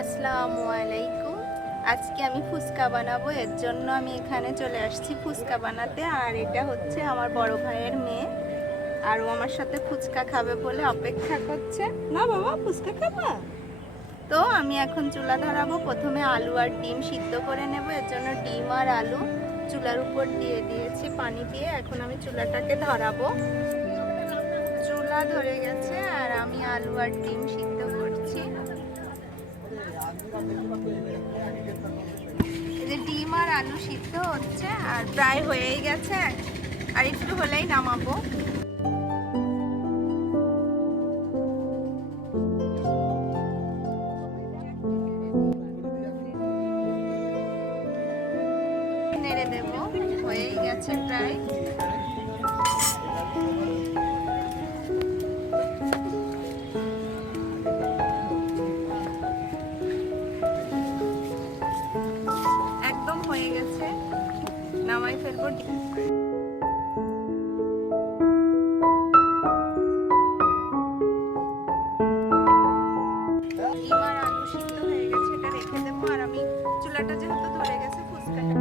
আসসালামু আলাইকুম। আজকে আমি ফুচকা বানাবো, এর জন্য আমি এখানে চলে আসছি ফুচকা বানাতে। আর এটা হচ্ছে আমার বড় ভাইয়ের মেয়ে, আর ও আমার সাথে ফুচকা খাবে বলে অপেক্ষা করছে। না বাবা, ফুচকা খাবা? তো আমি এখন চুলা ধরাবো। প্রথমে আলু আর ডিম সিদ্ধ করে নেব। এর জন্য ডিম আর আলু চুলার উপর দিয়ে দিয়েছি পানি দিয়ে। এখন আমি চুলাটাকে ধরাবো। চুলা ধরে গেছে আর আমি আলু আর ডিম সিদ্ধ করছি। ডিম আর আলু সিদ্ধ হচ্ছে আর প্রায় হয়েই গেছে, আর একটু হলেই নামাবো। নেড়ে দেব, হয়েই গেছে প্রায়। একদম হয়ে গেছে, নামাই ফেলবো। ডিম আর আলু সিদ্ধ হয়ে গেছে, এটা রেখে দেবো। আর আমি চুলাটা যেহেতু ধরে গেছে, ফুচকাটা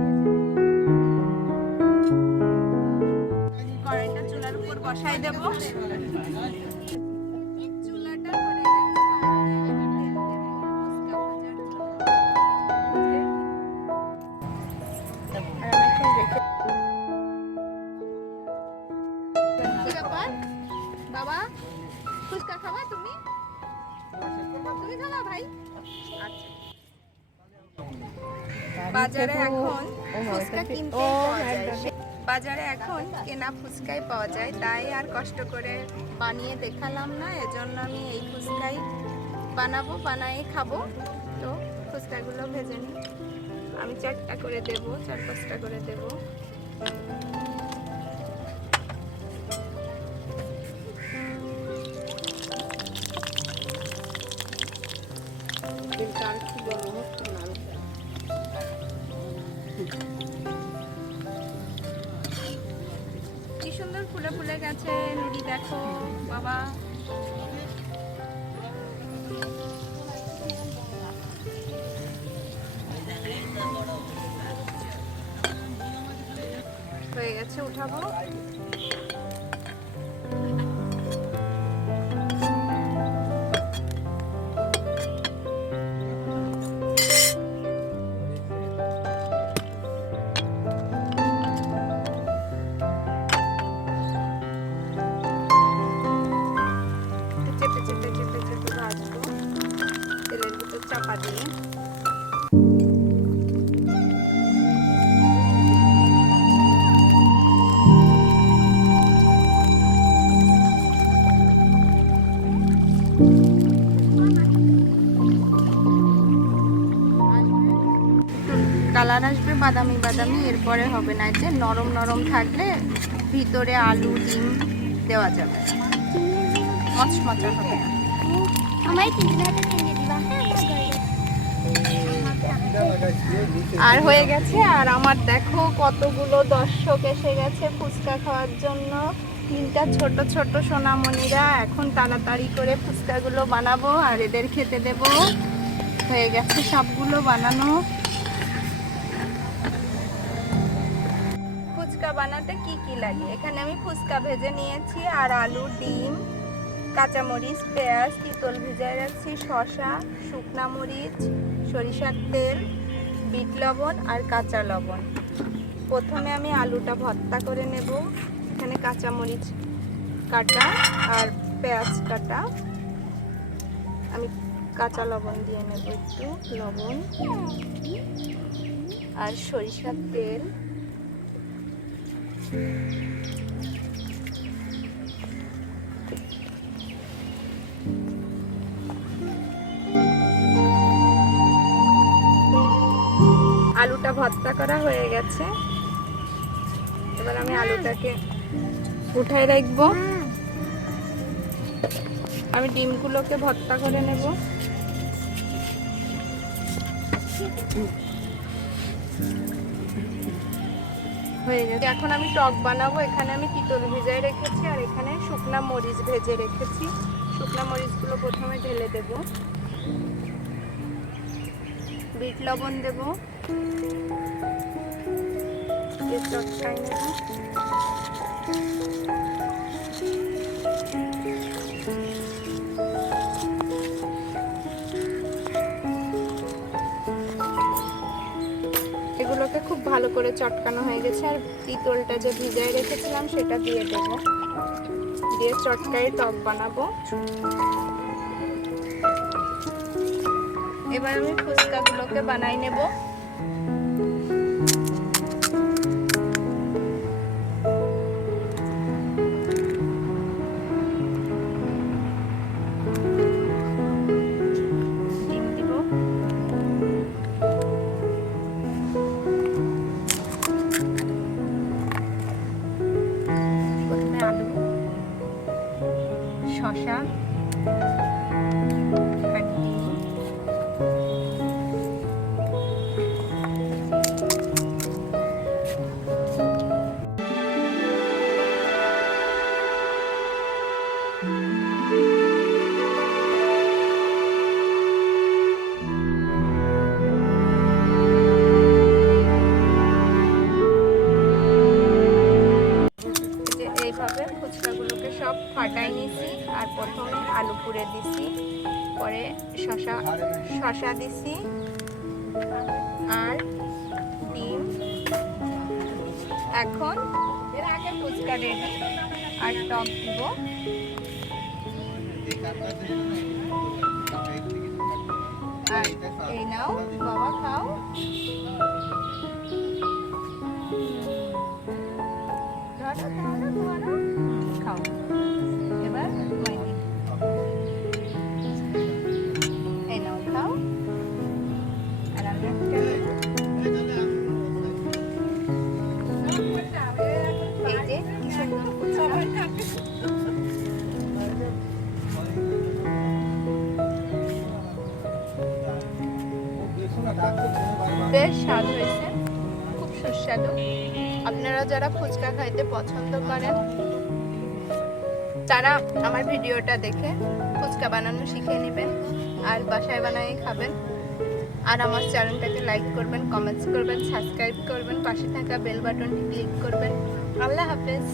কড়াইটা চুলার উপর বসাই দেবো। চুলাটা ধরে বাবা, ফুচকা খাবা তুমি? তুমি খাবা ভাই? আচ্ছা। বাজারে এখন ফুচকা কিনতে পাওয়া যায়, বাজারে এখন কেনা ফুচকাই পাওয়া যায়, তাই আর কষ্ট করে বানিয়ে দেখালাম না। এজন্য আমি এই ফুচকাই বানাবো, বানাই খাবো। তো ফুচকাগুলো ভেজে নিই। আমি 4টা করে দেবো, 4-5টা করে দেবো। কি সুন্দর ফুলে ফুলে গেছে নুডি, দেখো বাবা। হয়ে গেছে, উঠাবো। চেপে চেপে চেপে চেপে ভাজবো তেলের ভিতর চাপা দিয়ে। কালার আসবে বাদামি বাদামি, এরপরে হবে না। যে নরম নরম থাকলে ভিতরে আলু ডিম দেওয়া যাবে, মচমচা হবে। আর হয়ে গেছে। আর আমার দেখো কতগুলো দর্শক এসে গেছে ফুচকা খাওয়ার জন্য। 3টা ছোট ছোট সোনামণিরা। এখন তাড়াতাড়ি করে ফুচকাগুলো বানাবো আর এদের খেতে দেব। হয়ে গেছে সবগুলো বানানো। ফুচকা বানাতে কি কি লাগে? এখানে আমি ফুচকা ভেজে নিয়েছি, আর আলু ডিম কাঁচামরিচ পেঁয়াজ তিতল ভিজায় রাখছি, শসা শুকনা মরিচ সরিষার তেল বিট লবণ আর কাঁচা লবণ। প্রথমে আমি আলুটা ভর্তা করে নেব। এখানে কাঁচামরিচ কাটা আর পেঁয়াজ কাটা। আমি কাঁচা লবণ দিয়ে নেব, একটু লবণ আর সরিষার তেল। আলুটা ভর্তা করা হয়ে গেছে, এবার আমি আলুটাকে উঠাই রাখবো। আমি ডিমগুলোকে ভর্তা করে নেব। হয়ে গেছে। এখন আমি টক বানাবো। এখানে আমি তিতল ভিজায় রেখেছি আর এখানে শুকনা মরিচ ভেজে রেখেছি। শুকনা মরিচগুলো প্রথমে ঢেলে দেব। বিট লবণ দেব, চটকাই নেব। এগুলোকে খুব ভালো করে চটকানো হয়ে গেছে। আর তিতলটা যে ভিজায় রেখেছিলাম সেটা দিয়ে দেবো, দিয়ে চটকাই টক বানাবো। এবার আমি ফুচকাগুলোকে বানাই নেব। ডিম দিব, প্রথমে আলু, শসা, এইভাবে ফুচকাগুলোকে সব ফাটাই নিছি। আর প্রথমে আলু পুড়ে দিছি, পরে শসা দিছি আর ডিম। এখন ফুচকা রেডি। আর টক দিব। আর এই নাও বাবা, খাও। খাও এবার, এই নাও খাও। আর আমি এই যে কি সুন্দর ফুচকা। বেশ স্বাদ হয়েছে, খুব সুস্বাদু। আপনারা যারা ফুচকা খাইতে পছন্দ করেন তারা আমার ভিডিওটা দেখে ফুচকা বানানো শিখে নেবেন আর বাসায় বানিয়ে খাবেন। আর আমার চ্যানেলটাকে লাইক করবেন, কমেন্টস করবেন, সাবস্ক্রাইব করবেন, পাশে থাকা বেল বাটনটি ক্লিক করবেন। আল্লাহ হাফেজ।